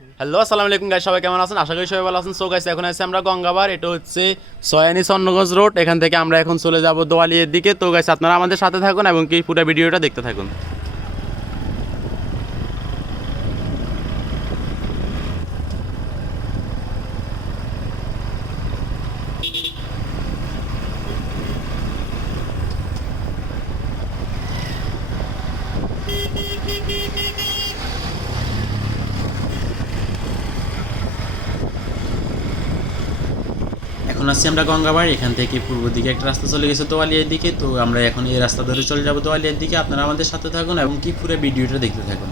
Hello আসসালামু আলাইকুম guys সবাই কেমন আছেন? আশা করি সবাই ভালো আছেন। সো গাইস এখন আছি আমরা গঙ্গাবার, এটা হচ্ছে সয়ানি স্বর্ণগঞ্জ রোড এখান থেকে আমরা এখন চলে যাব দোয়ালিয়ের দিকে। তো গাইস আপনারা আমাদের সাথে থাকুন এবং কি পুরো ভিডিওটা দেখতে থাকুন। এখন আসছি আমরা গঙ্গাবাড়ি, এখান থেকে পূর্ব দিকে একটা রাস্তা চলে গেছে তোয়ালিয়ার দিকে। তো আমরা এখন এই রাস্তা ধরে চলে যাব তোয়ালিয়ার দিকে। আপনারা আমাদের সাথে থাকুন এবং কি পুরো ভিডিওটা দেখতে থাকুন।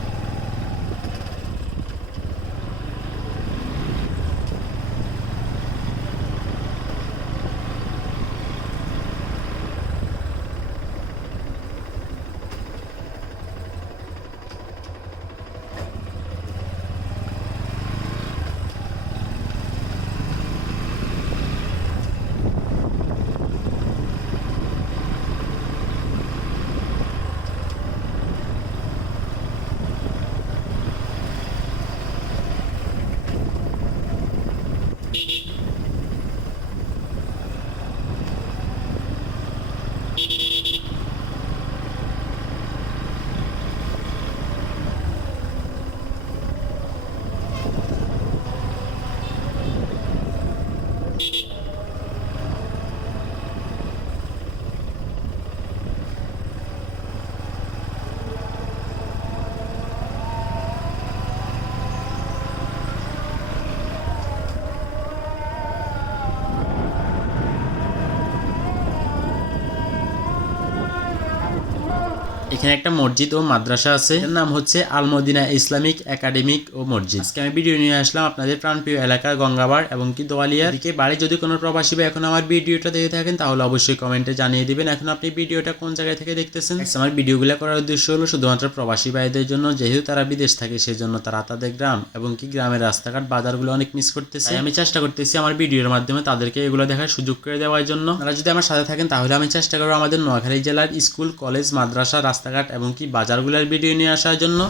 এখানে একটা মসজিদ ও মাদ্রাসা আছে। এর নাম হচ্ছে আলমদিনা ইসলামিক একাডেমিক ও মসজিদ। আজকে আমি ভিডিও নিয়ে আসলাম আপনাদের প্রাণপ্রিয় এলাকা গঙ্গাবার এবং কি দোয়ালিয়া দিকে বাড়ি যদি কোনো প্রবাসী বা এখন আমার ভিডিওটা দেখে থাকেন, তাহলে অবশ্যই কমেন্টে জানিয়ে দিবেন এখন আপনি ভিডিওটা কোন জায়গায় থেকে দেখতেছেন। আমার ভিডিওগুলো করার উদ্দেশ্য হলো শুধুমাত্র প্রবাসী ভাইদের জন্য, যেহেতু তারা বিদেশ থাকে সেই জন্য তারা তাদের গ্রাম এবং কি গ্রামের রাস্তাঘাট, বাজারগুলো অনেক মিস করতেছে। আমি চেষ্টা করতেছি আমার ভিডিওর মাধ্যমে তাদেরকে এগুলো দেখার সুযোগ করে দেওয়ার জন্য। তারা যদি আমার সাথে থাকেন, তাহলে আমি চেষ্টা করব আমাদের নোয়াখালী জেলার স্কুল, কলেজ, মাদ্রাসা রাস্তাঘাট এবং কি বাজারগুলোর ভিডিও নিয়ে আসার জন্য।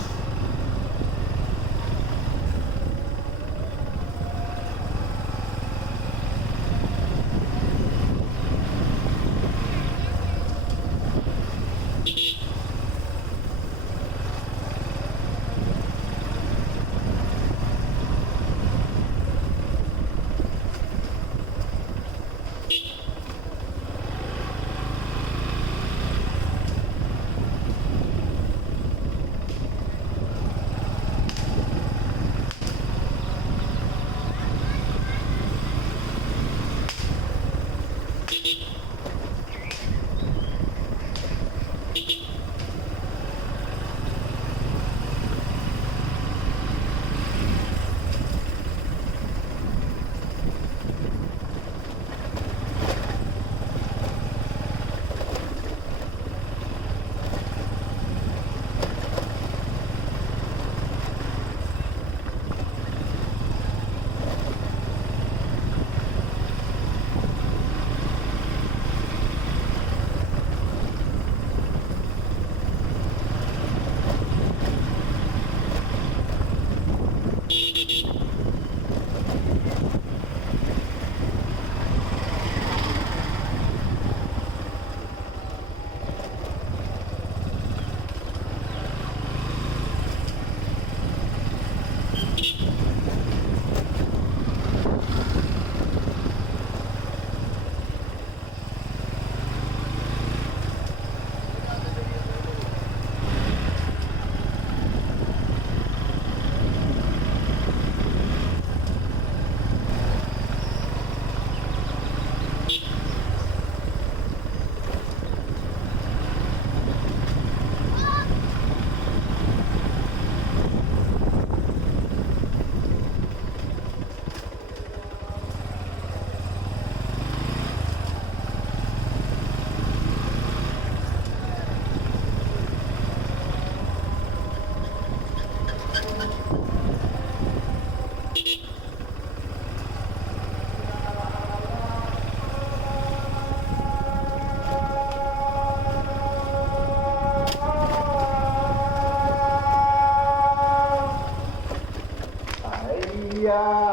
Hallelujah.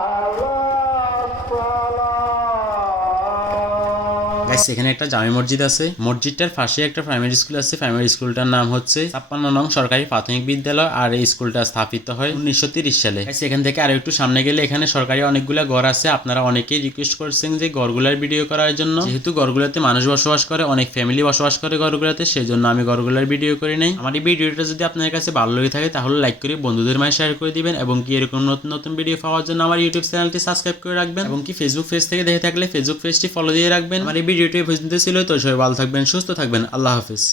গাইস এখানে একটা জামে মসজিদ আছে। মসজিদটার পাশে একটা প্রাইমারি স্কুল আছে। প্রাইমারি স্কুলটার নাম হচ্ছে ছাপ্পান্ন নং সরকারি প্রাথমিক বিদ্যালয় আর এই স্কুলটা স্থাপিত হয় উনিশশো তিরিশ সালে। এখান থেকে আরও একটু সামনে গেলে এখানে সরকারি অনেকগুলা ঘর আছে। আপনারা অনেকেই রিকোয়েস্ট করছেন যে ঘরগুলার ভিডিও করার জন্য। যেহেতু ঘরগুলোতে মানুষ বসবাস করে, অনেক ফ্যামিলি বসবাস করে ঘরগুলোতে সেই জন্য আমি ঘরগুলার ভিডিও করি নাই। আমার এই ভিডিওটা যদি আপনার কাছে ভালো লেগে থাকে, তাহলে লাইক করে বন্ধুদের মাঝে শেয়ার করে দিবেন এবং কি এরকম নতুন নতুন ভিডিও পাওয়ার জন্য আমার ইউটিউব চ্যানেলটি সাবস্ক্রাইব করে রাখবেন। এবং কি ফেসবুক পেজ থেকে দেখে থাকলে ফেসবুক পেজটি ফলো দিয়ে রাখবেন। আমার এই ভিডিওটি পর্যন্ত ছিল। তো সবাই ভালো থাকবেন সুস্থ থাকবেন। আল্লাহ হাফিজ।